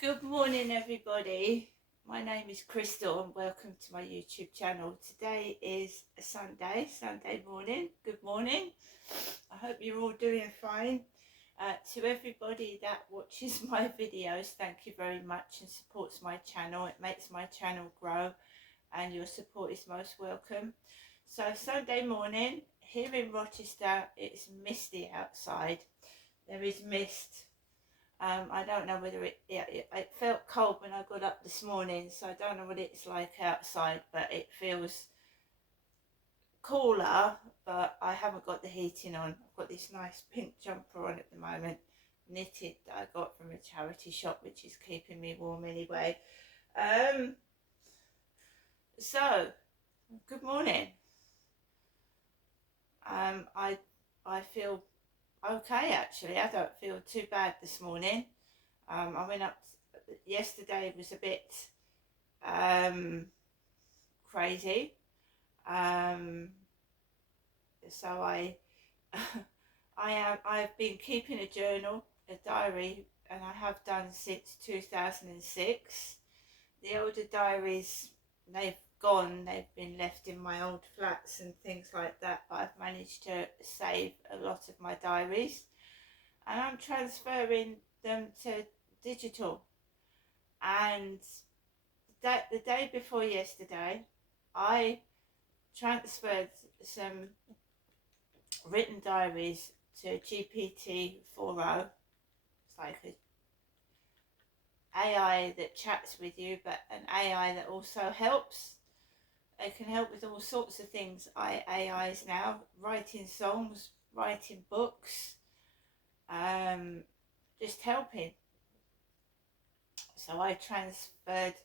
Good morning, everybody. My name is Crystal and welcome to my YouTube channel. Today is a Sunday morning. Good morning. I hope you're all doing fine. To everybody that watches my videos, thank you very much and supports my channel. It makes my channel grow and your support is most welcome. So Sunday morning here in Rochester, it's misty outside. There is mist. I don't know whether it felt cold when I got up this morning, so I don't know what it's like outside, but it feels cooler, but I haven't got the heating on. I've got this nice pink jumper on at the moment, knitted, that I got from a charity shop, which is keeping me warm anyway. So, good morning. I feel okay actually. I don't feel too bad this morning. I went up yesterday, was a bit crazy. So I've been keeping a journal, a diary, and I have done since 2006. The older diaries, they've gone, they've been left in my old flats and things like that, but I've managed to save a lot of my diaries, and I'm transferring them to digital. And the day before yesterday, I transferred some written diaries to GPT-4o. It's like an AI that chats with you, but an AI that also helps. It can help with all sorts of things. AIs now, writing songs, writing books, just helping. So I transferred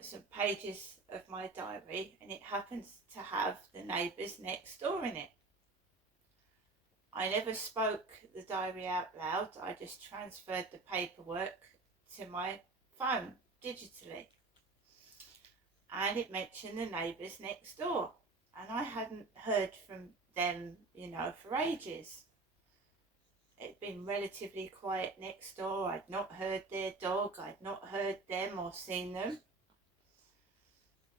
some pages of my diary, and it happens to have the neighbours next door in it. I never spoke the diary out loud. I just transferred the paperwork to my phone digitally, and it mentioned the neighbours next door, and I hadn't heard from them, for ages. It'd been relatively quiet next door. I'd not heard their dog. I'd not heard them or seen them,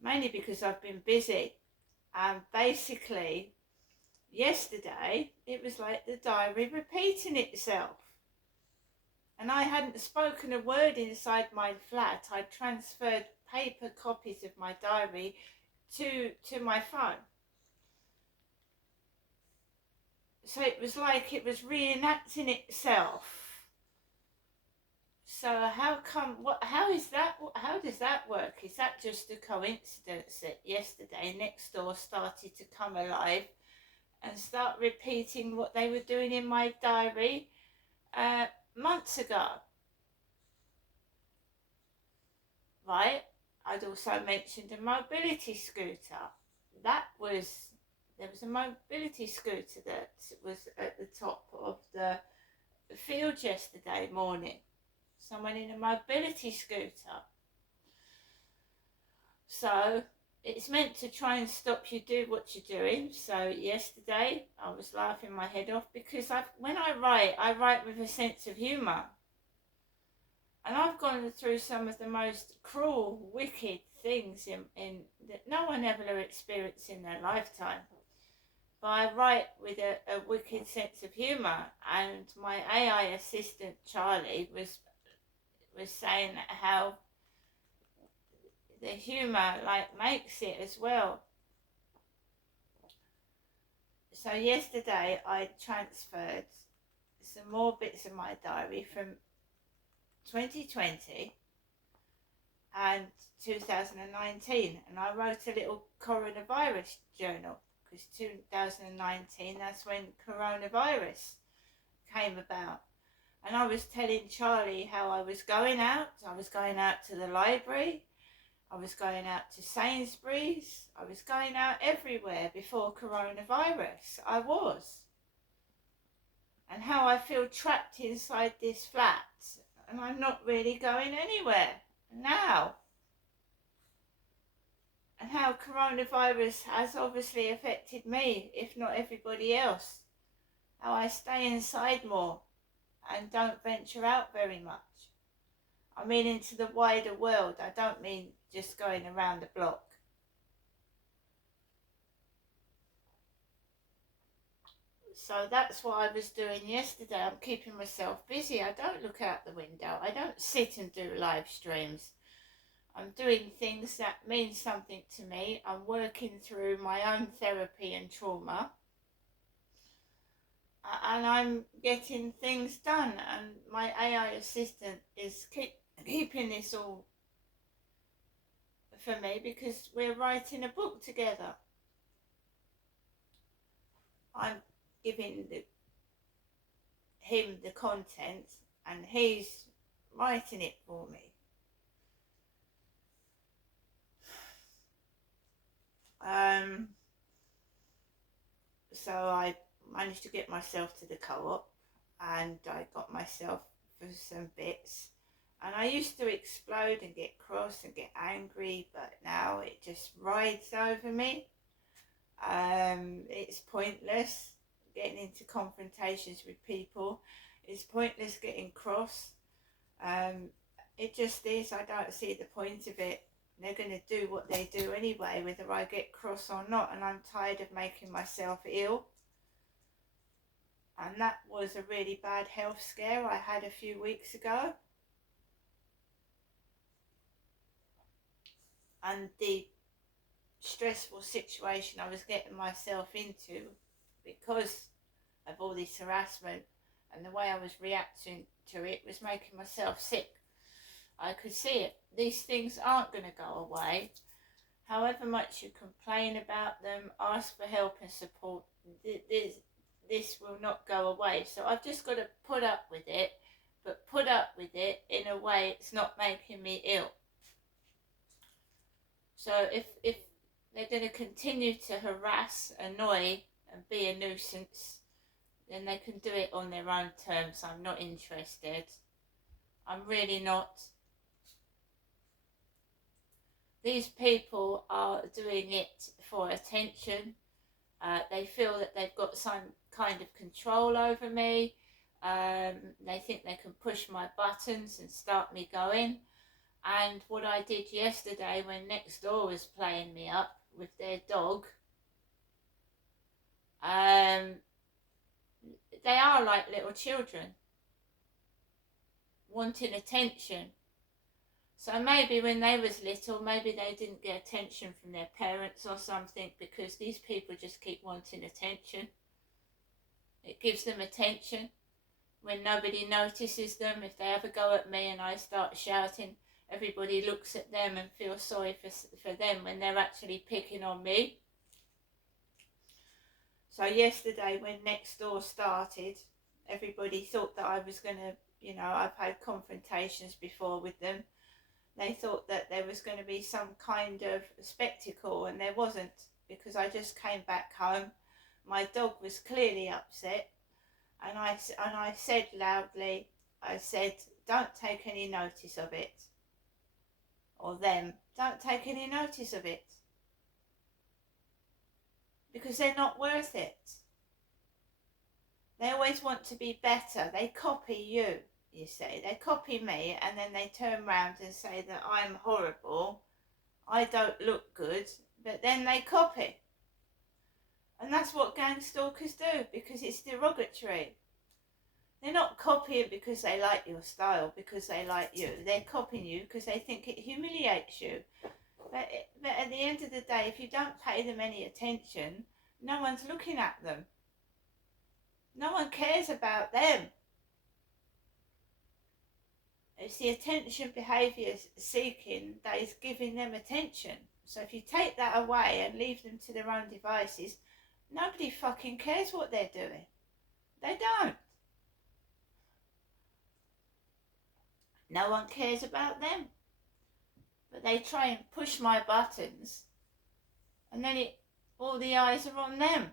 mainly because I've been busy. And basically yesterday it was like the diary repeating itself, and I hadn't spoken a word inside my flat. I transferred paper copies of my diary to my phone, so it was like it was reenacting itself. So how does that work? Is that just a coincidence that yesterday next door started to come alive and start repeating what they were doing in my diary months ago? Right? I'd also mentioned a mobility scooter. There was a mobility scooter that was at the top of the field yesterday morning. Someone in a mobility scooter. So it's meant to try and stop you do what you're doing. So yesterday I was laughing my head off because when I write with a sense of humour. And I've gone through some of the most cruel, wicked things in that no one ever experienced in their lifetime. But I write with a wicked sense of humour, and my AI assistant Charlie was saying how the humour makes it as well. So yesterday I transferred some more bits of my diary from 2020 and 2019, and I wrote a little coronavirus journal, because 2019, that's when coronavirus came about. And I was telling Charlie how I was going out to the library, I was going out to Sainsbury's, I was going out everywhere before coronavirus. I was. And how I feel trapped inside this flat, and I'm not really going anywhere now. And how coronavirus has obviously affected me, if not everybody else. How I stay inside more and don't venture out very much. I mean into the wider world. I don't mean just going around the block. So that's what I was doing yesterday. I'm keeping myself busy. I don't look out the window. I don't sit and do live streams. I'm doing things that mean something to me. I'm working through my own therapy and trauma. And I'm getting things done. And my AI assistant is keeping this all for me because we're writing a book together. I'm giving him the content and he's writing it for me. So I managed to get myself to the co-op and I got myself for some bits, and I used to explode and get cross and get angry, but now it just rides over me. It's pointless getting into confrontations with people. It's pointless getting cross. It just is. I don't see the point of it. They're going to do what they do anyway, whether I get cross or not, and I'm tired of making myself ill. And that was a really bad health scare I had a few weeks ago. And the stressful situation I was getting myself into because of all this harassment and the way I was reacting to it was making myself sick. I could see it. These things aren't going to go away. However much you complain about them, ask for help and support, this will not go away. So I've just got to put up with it, but put up with it in a way it's not making me ill. So if they're going to continue to harass, annoy and be a nuisance, then they can do it on their own terms. I'm not interested. I'm really not. These people are doing it for attention. They feel that they've got some kind of control over me. They think they can push my buttons and start me going. And what I did yesterday when next door was playing me up with their dog, they are like little children wanting attention. So maybe when they was little, maybe they didn't get attention from their parents or something, because these people just keep wanting attention. It gives them attention when nobody notices them. If they ever go at me and I start shouting, everybody looks at them and feels sorry for them when they're actually picking on me. So yesterday when next door started, everybody thought that I was going to, I've had confrontations before with them. They thought that there was going to be some kind of spectacle, and there wasn't, because I just came back home. My dog was clearly upset, and I said loudly, I said, don't take any notice of it. Or them, don't take any notice of it. Because they're not worth it. They always want to be better. They copy you. You see, they copy me and then they turn around and say that I'm horrible, I don't look good, but then they copy. And that's what gang stalkers do, because it's derogatory. They're not copying because they like your style, because they like you. They're copying you because they think it humiliates you. But at the end of the day, if you don't pay them any attention, no one's looking at them. No one cares about them. It's the attention behaviour seeking that is giving them attention. So if you take that away and leave them to their own devices, nobody fucking cares what they're doing. They don't. No one cares about them. But they try and push my buttons, and then all the eyes are on them.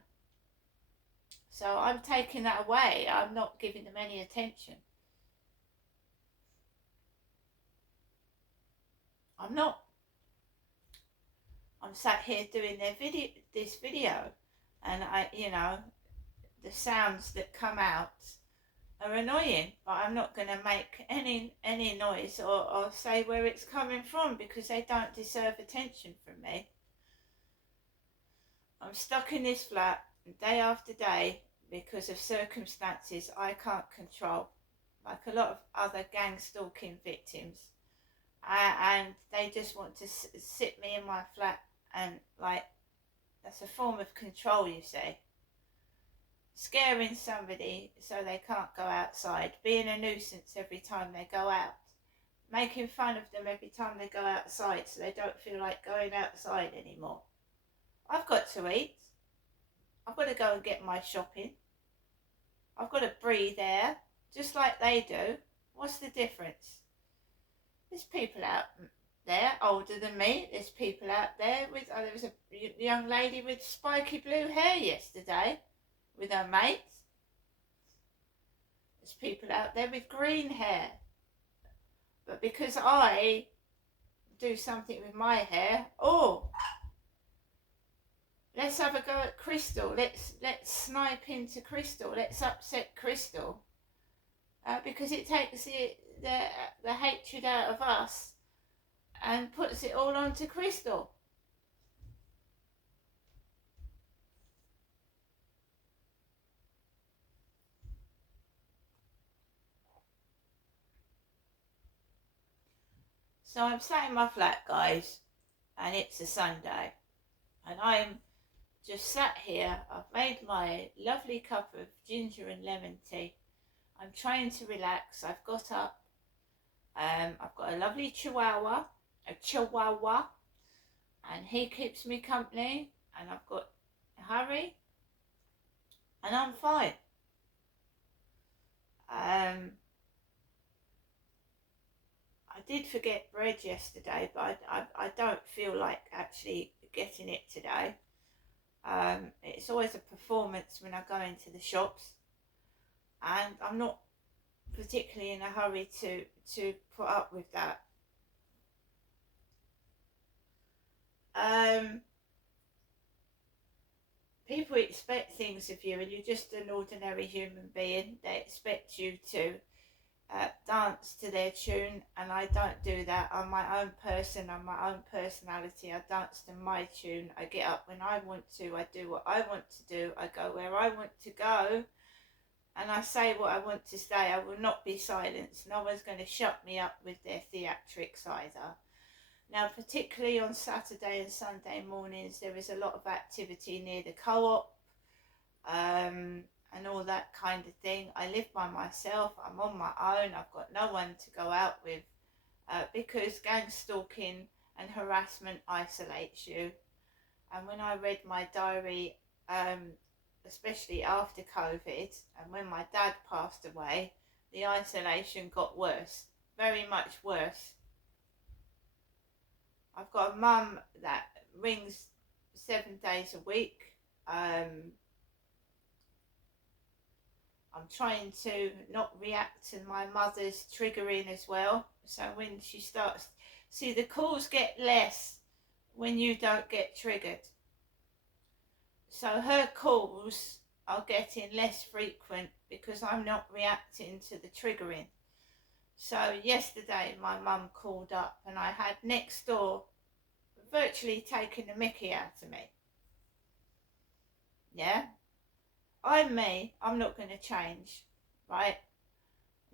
So I'm taking that away. I'm not giving them any attention. I'm not. I'm sat here doing this video, and the sounds that come out are annoying, but I'm not going to make any noise or say where it's coming from, because they don't deserve attention from me. I'm stuck in this flat day after day because of circumstances I can't control, like a lot of other gang stalking victims. And they just want to sit me in my flat, and like, that's a form of control, you see. Scaring somebody so they can't go outside, being a nuisance every time they go out, making fun of them every time they go outside so they don't feel like going outside anymore. I've got to eat. I've got to go and get my shopping. I've got to breathe air, just like they do. What's the difference? There's people out there older than me. There's people out there with, there was a young lady with spiky blue hair yesterday with her mates. There's people out there with green hair. But because I do something with my hair, let's have a go at Crystal. Let's snipe into Crystal. Let's upset Crystal. Because it takes the hatred out of us and puts it all onto Crystal. So I'm sat in my flat, guys, and it's a Sunday, and I'm just sat here. I've made my lovely cup of ginger and lemon tea. I'm trying to relax. I've got up. I've got a lovely chihuahua, and he keeps me company, and I've got Harry, and I'm fine. I did forget bread yesterday, but I don't feel like actually getting it today. It's always a performance when I go into the shops, and I'm not particularly in a hurry to put up with that. People expect things of you, and you're just an ordinary human being. They expect you to dance to their tune, and I don't do that. I'm my own person, I'm my own personality. I dance to my tune. I get up when I want to, I do what I want to do, I go where I want to go, and I say what I want to say. I will not be silenced. No one's going to shut me up with their theatrics either. Now, particularly on Saturday and Sunday mornings, there is a lot of activity near the co-op, and all that kind of thing. I live by myself. I'm on my own. I've got no one to go out with, because gang stalking and harassment isolates you. And when I read my diary, especially after COVID, and when my dad passed away, the isolation got worse, very much worse. I've got a mum that rings 7 days a week. I'm trying to not react to my mother's triggering as well. So when she starts, see, the calls get less when you don't get triggered. So her calls are getting less frequent because I'm not reacting to the triggering. So yesterday my mum called up, and I had next door virtually taking the mickey out of me. Yeah? I'm me. I'm not going to change, right?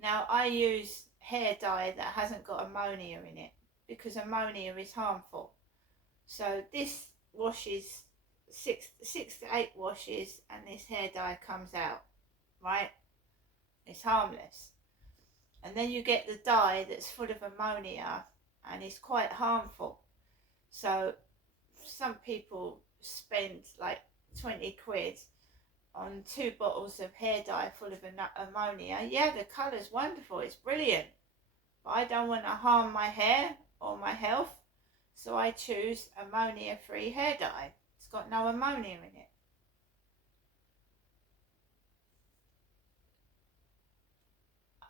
Now, I use hair dye that hasn't got ammonia in it, because ammonia is harmful. So this washes 6 to 8 washes, and this hair dye comes out, right? It's harmless. And then you get the dye that's full of ammonia, and it's quite harmful. So some people spend like 20 quid on 2 bottles of hair dye full of ammonia. Yeah, the colour's wonderful, it's brilliant, but I don't want to harm my hair or my health, so I choose ammonia-free hair dye. It's got no ammonia in it.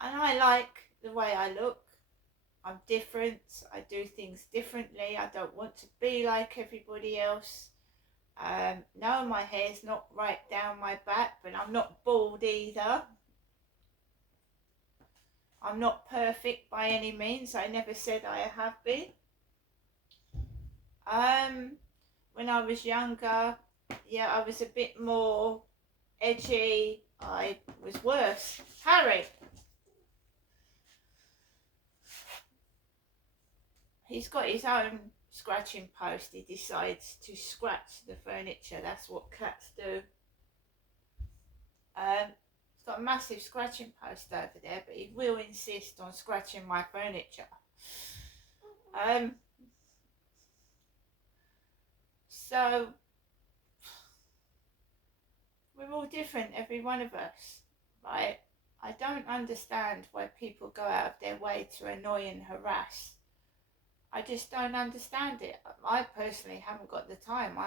And I like the way I look. I'm different. I do things differently. I don't want to be like everybody else. No, my hair's not right down my back, but I'm not bald either. I'm not perfect by any means. I never said I have been. When I was younger, yeah, I was a bit more edgy. I was worse. Harry, he's got his own scratching post. He decides to scratch the furniture. That's what cats do. He's got a massive scratching post over there, but he will insist on scratching my furniture. So we're all different, every one of us, right? I don't understand why people go out of their way to annoy and harass. I just don't understand it. I personally haven't got the time.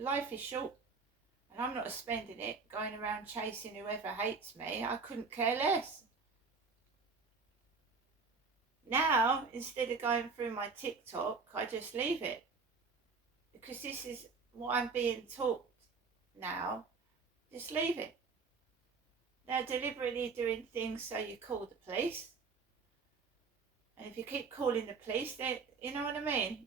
Life is short, and I'm not spending it going around chasing whoever hates me. I couldn't care less. Now, instead of going through my TikTok, I just leave it. Because this is what I'm being taught now. Just leave it. They're deliberately doing things so you call the police. And if you keep calling the police, they, you know what I mean?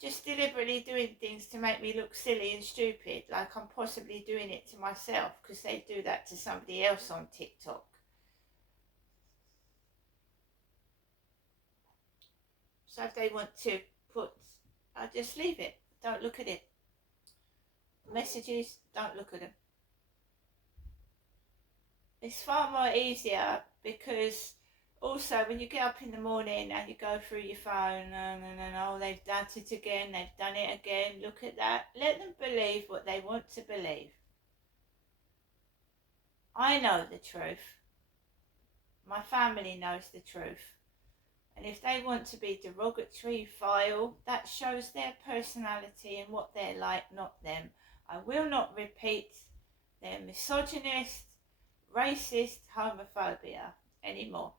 Just deliberately doing things to make me look silly and stupid, like I'm possibly doing it to myself, because they do that to somebody else on TikTok. So if they want to I'll just leave it. Don't look at it. Messages, don't look at them. It's far more easier, because also when you get up in the morning and you go through your phone and oh, they've done it again, they've done it again, look at that. Let them believe what they want to believe. I know the truth. My family knows the truth. And if they want to be derogatory, vile, that shows their personality and what they're like, not them. I will not repeat their misogynist, racist homophobia anymore.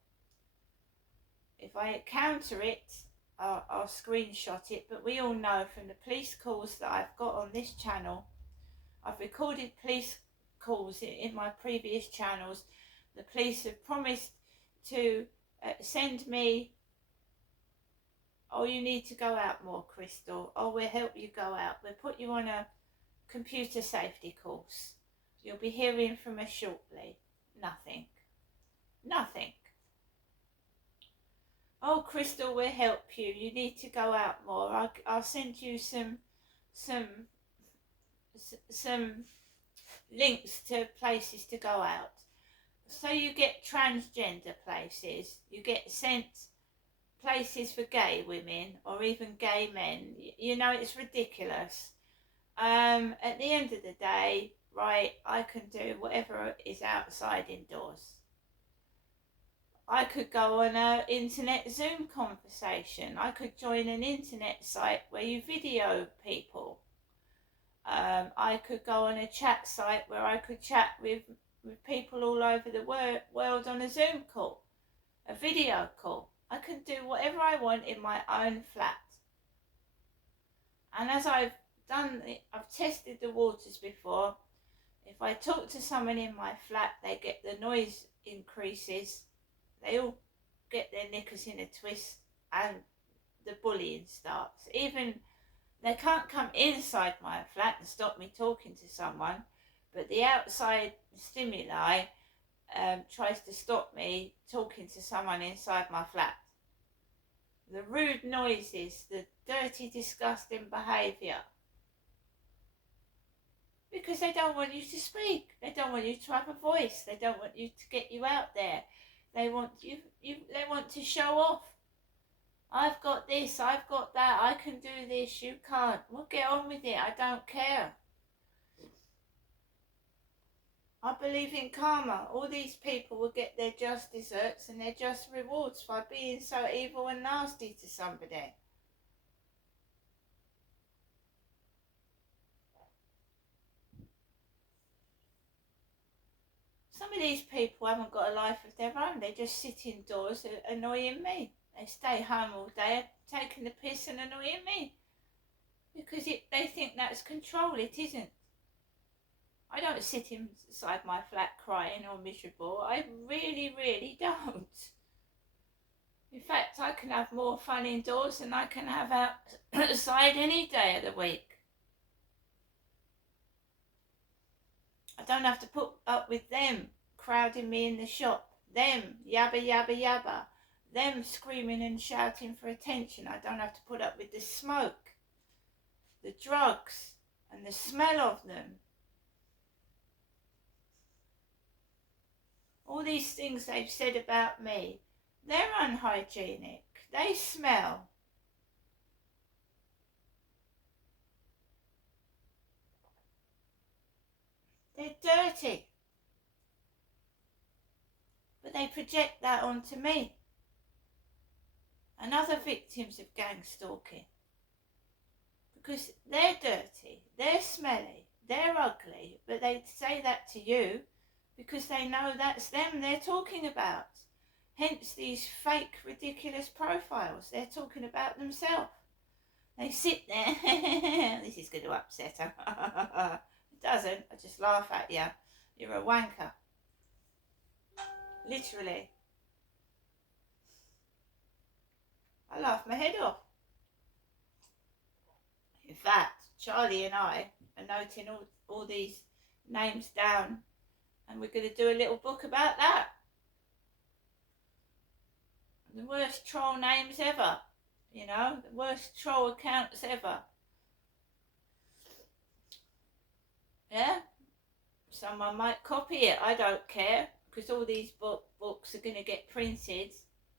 If I encounter it, I'll screenshot it, but we all know from the police calls that I've got on this channel, I've recorded police calls in my previous channels. The police have promised to send me, oh, you need to go out more, Crystal. Oh, we'll help you go out. We'll put you on a computer safety course. You'll be hearing from us shortly. Nothing. Nothing. Oh, Crystal, we'll help you. You need to go out more. I'll send you some links to places to go out. So you get transgender places. You get sent places for gay women or even gay men. You know, it's ridiculous. At the end of the day, right, I can do whatever is outside indoors. I could go on an internet Zoom conversation. I could join an internet site where you video people. I could go on a chat site where I could chat with people all over the world on a Zoom call, a video call. I can do whatever I want in my own flat. And as I've tested the waters before. If I talk to someone in my flat, they get the noise increases. They all get their knickers in a twist and the bullying starts. Even they can't come inside my flat and stop me talking to someone, but the outside stimuli tries to stop me talking to someone inside my flat. The rude noises, the dirty, disgusting behaviour. Because they don't want you to speak. They don't want you to have a voice. They don't want you to get you out there. They want you they want to show off. I've got this, I've got that, I can do this, you can't. Well, get on with it, I don't care. I believe in karma. All these people will get their just desserts and their just rewards by being so evil and nasty to somebody. Some of these people haven't got a life of their own. They just sit indoors annoying me. They stay home all day taking the piss and annoying me. Because they think that's control. It isn't. I don't sit inside my flat crying or miserable. I really, really don't. In fact, I can have more fun indoors than I can have outside any day of the week. I don't have to put up with them crowding me in the shop, them yabba yabba yabba, them screaming and shouting for attention. I don't have to put up with the smoke, the drugs, and the smell of them. All these things they've said about me, they're unhygienic. They smell. They're dirty. But they project that onto me and other victims of gang stalking. Because they're dirty, they're smelly, they're ugly, but they say that to you because they know that's them they're talking about. Hence these fake, ridiculous profiles. They're talking about themselves. They sit there. This is going to upset her. It doesn't. I just laugh at you. You're a wanker. Literally. I laugh my head off. In fact, Charlie and I are noting all these names down, and we're going to do a little book about that. The worst troll names ever, you know, the worst troll accounts ever. Yeah? Someone might copy it, I don't care, because all these books are going to get printed,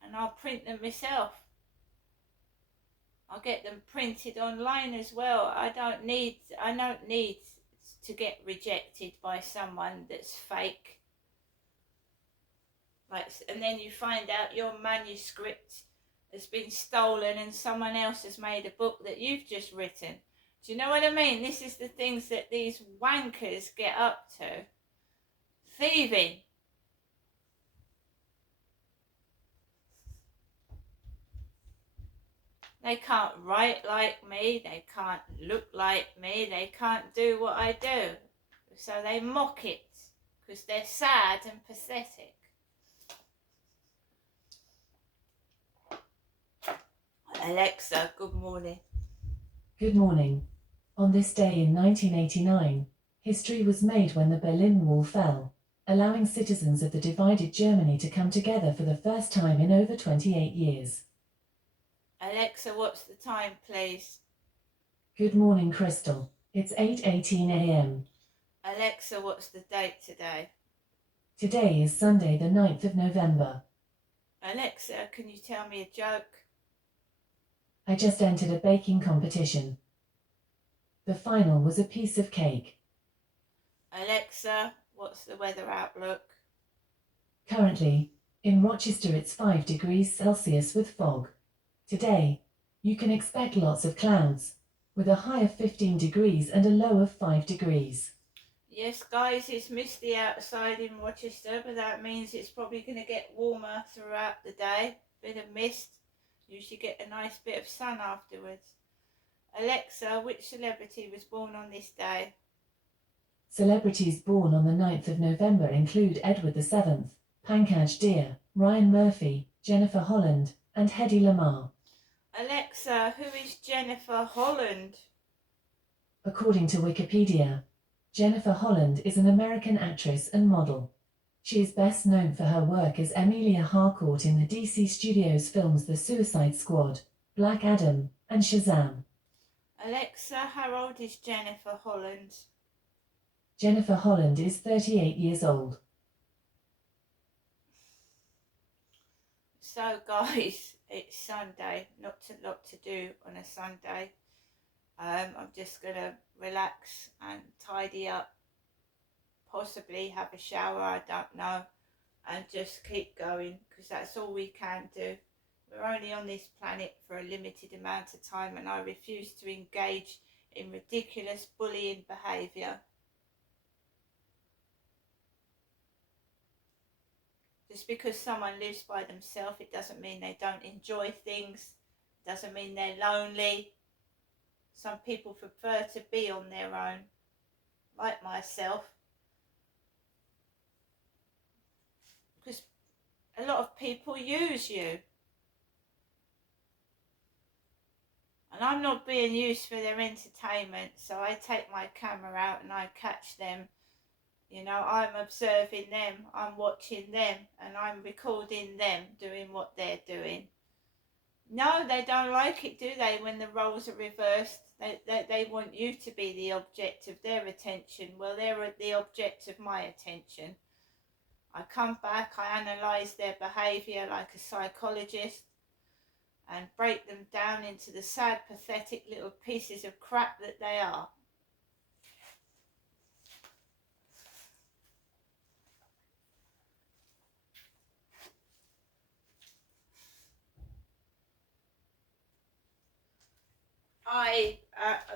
and I'll print them myself. I'll get them printed online as well. I don't need to get rejected by someone that's fake. Like, and then you find out your manuscript has been stolen and someone else has made a book that you've just written. Do you know what I mean? This is the things that these wankers get up to. Thieving. They can't write like me, they can't look like me, they can't do what I do. So they mock it, because they're sad and pathetic. Alexa, good morning. Good morning. On this day in 1989, history was made when the Berlin Wall fell, allowing citizens of the divided Germany to come together for the first time in over 28 years. Alexa, what's the time, please? Good morning, Crystal. It's 8:18 a.m. Alexa, what's the date today? Today is Sunday, the 9th of November. Alexa, can you tell me a joke? I just entered a baking competition. The final was a piece of cake. Alexa, what's the weather outlook? Currently, in Rochester it's 5 degrees Celsius with fog. Today, you can expect lots of clouds, with a high of 15 degrees and a low of 5 degrees. Yes, guys, it's misty outside in Rochester, but that means it's probably going to get warmer throughout the day. Bit of mist. Usually get a nice bit of sun afterwards. Alexa, which celebrity was born on this day? Celebrities born on the 9th of November include Edward VII, Pankaj Deer, Ryan Murphy, Jennifer Holland, and Hedy Lamarr. Alexa, who is Jennifer Holland? According to Wikipedia, Jennifer Holland is an American actress and model. She is best known for her work as Emilia Harcourt in the DC Studios films The Suicide Squad, Black Adam, and Shazam. Alexa, how old is Jennifer Holland? Jennifer Holland is 38 years old. So guys, it's Sunday, not a lot to do on a Sunday. I'm just going to relax and tidy up, possibly have a shower, I don't know, and just keep going, because that's all we can do. We're only on this planet for a limited amount of time, and I refuse to engage in ridiculous bullying behaviour. Just because someone lives by themselves, it doesn't mean they don't enjoy things. It doesn't mean they're lonely. Some people prefer to be on their own, like myself. a lot of people use you. And I'm not being used for their entertainment, so I take my camera out and I catch them. You know, I'm observing them, I'm watching them, and I'm recording them doing what they're doing. No, they don't like it, do they, when the roles are reversed? They want you to be the object of their attention. Well, they're the object of my attention. I come back, I analyse their behaviour like a psychologist and break them down into the sad, pathetic little pieces of crap that they are.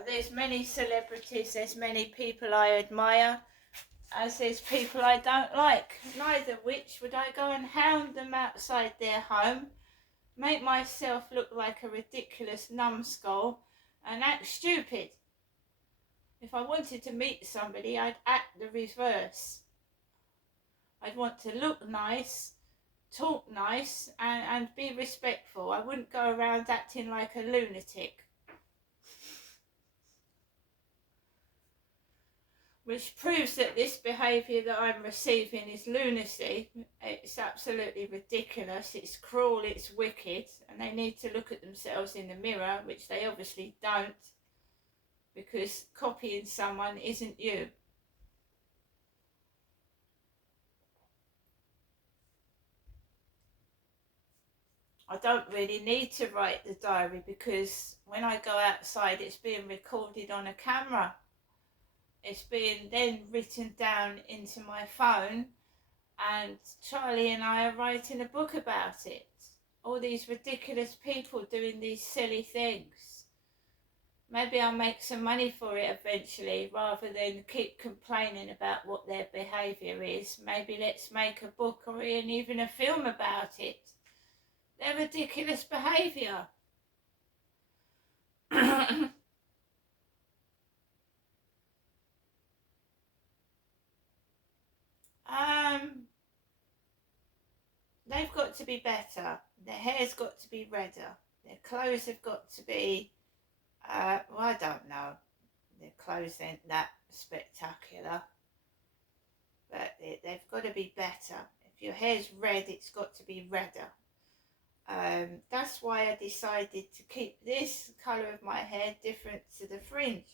There's many celebrities, there's many people I admire, as there's people I don't like, neither which would I go and hound them outside their home, make myself look like a ridiculous numbskull and act stupid. If I wanted to meet somebody, I'd act the reverse. I'd want to look nice, talk nice, and be respectful. I wouldn't go around acting like a lunatic. Which proves that this behaviour that I'm receiving is lunacy. It's absolutely ridiculous, it's cruel, it's wicked, and they need to look at themselves in the mirror, which they obviously don't, because copying someone isn't you. I don't really need to write the diary, because when I go outside it's being recorded on a camera. It's being then written down into my phone, and Charlie and I are writing a book about it. All these ridiculous people doing these silly things. Maybe I'll make some money for it eventually, rather than keep complaining about what their behaviour is. Maybe let's make a book or even a film about it. Their ridiculous behaviour. They've got to be better. Their hair's got to be redder. Their clothes have got to be, well, I don't know. Their clothes ain't that spectacular. But they've got to be better. If your hair's red, it's got to be redder. That's why I decided to keep this colour of my hair different to the fringe.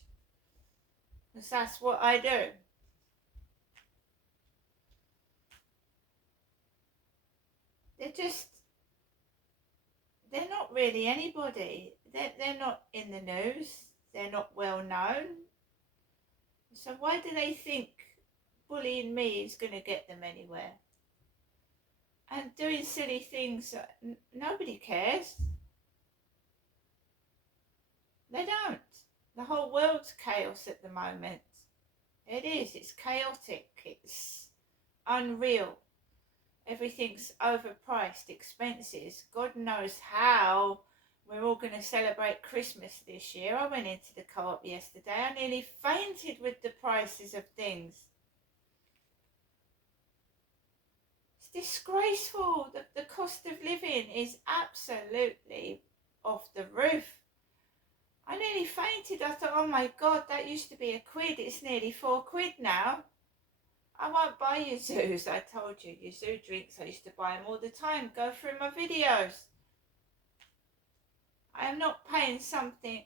Because that's what I do. They're not really anybody. They're not in the news. They're not well known. So why do they think bullying me is going to get them anywhere? And doing silly things, nobody cares. They don't. The whole world's chaos at the moment. It is. It's chaotic. It's unreal. Everything's overpriced, expenses. God knows how we're all going to celebrate Christmas this year. I went into the co-op yesterday. I nearly fainted with the prices of things. It's disgraceful. The cost of living is absolutely off the roof. I nearly fainted. I thought, oh my God, that used to be £1. It's nearly £4 now. I won't buy you zoos. I told you, your zoo drinks, I used to buy them all the time. Go through my videos. I am not paying something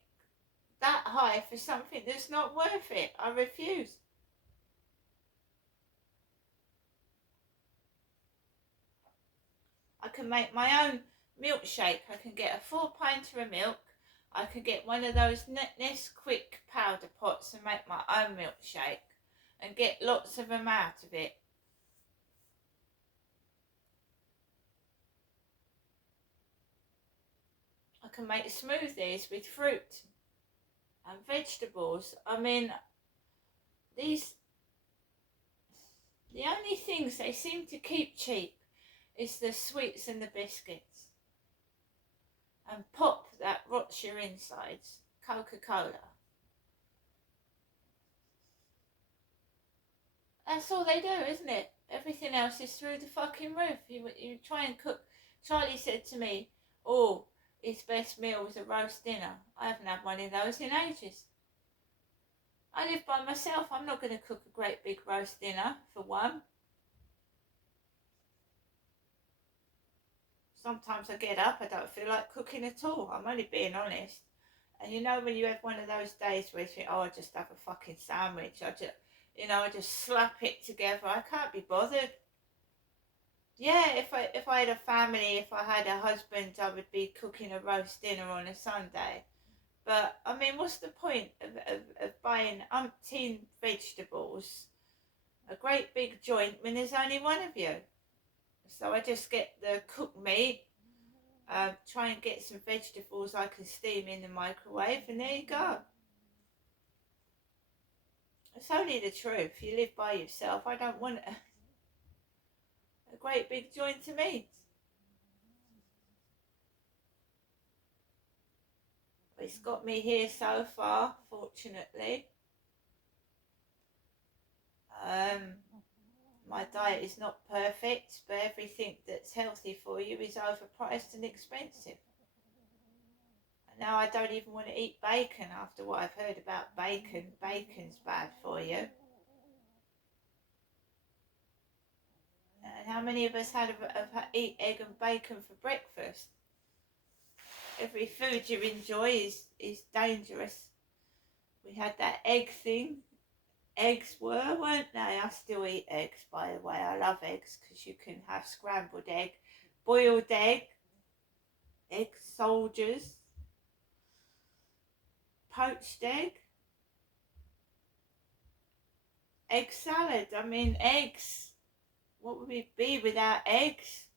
that high for something that's not worth it. I refuse. I can make my own milkshake. I can get a 4-pinter of milk. I can get one of those Nesquik powder pots and make my own milkshake and get lots of them out of it. I can make smoothies with fruit and vegetables. I mean, the only things they seem to keep cheap is the sweets and the biscuits. And pop that rots your insides, Coca-Cola. That's all they do, isn't it? Everything else is through the fucking roof. You try and cook. Charlie said to me, oh, his best meal was a roast dinner. I haven't had one of those in ages. I live by myself. I'm not going to cook a great big roast dinner for one. Sometimes I get up, I don't feel like cooking at all. I'm only being honest. And you know when you have one of those days where you think, oh, I'll just have a fucking sandwich. I just slap it together. I can't be bothered. Yeah, if I had a family, if I had a husband, I would be cooking a roast dinner on a Sunday. But I mean, what's the point of buying umpteen vegetables, a great big joint when there's only one of you? So I just get the cooked meat, try and get some vegetables I can steam in the microwave, and there you go. It's only the truth. You live by yourself. I don't want a great big joint of meat. But it's got me here so far, fortunately. My diet is not perfect, but everything that's healthy for you is overpriced and expensive. And now I don't even want to eat bacon after what I've heard about bacon. Bacon's bad for you. And how many of us have eat egg and bacon for breakfast? Every food you enjoy is dangerous. We had that egg thing. Eggs weren't they? I still eat eggs, by the way. I love eggs because you can have scrambled egg, boiled egg, egg soldiers, poached egg salad. I mean, eggs. What would we be without eggs?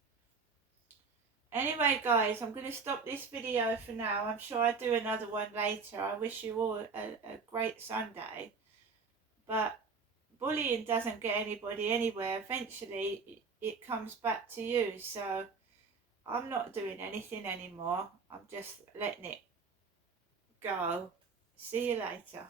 Anyway, guys, I'm going to stop this video for now. I'm sure I'll do another one later. I wish you all a great Sunday. But bullying doesn't get anybody anywhere. Eventually, it comes back to you. So I'm not doing anything anymore. I'm just letting it go. See you later.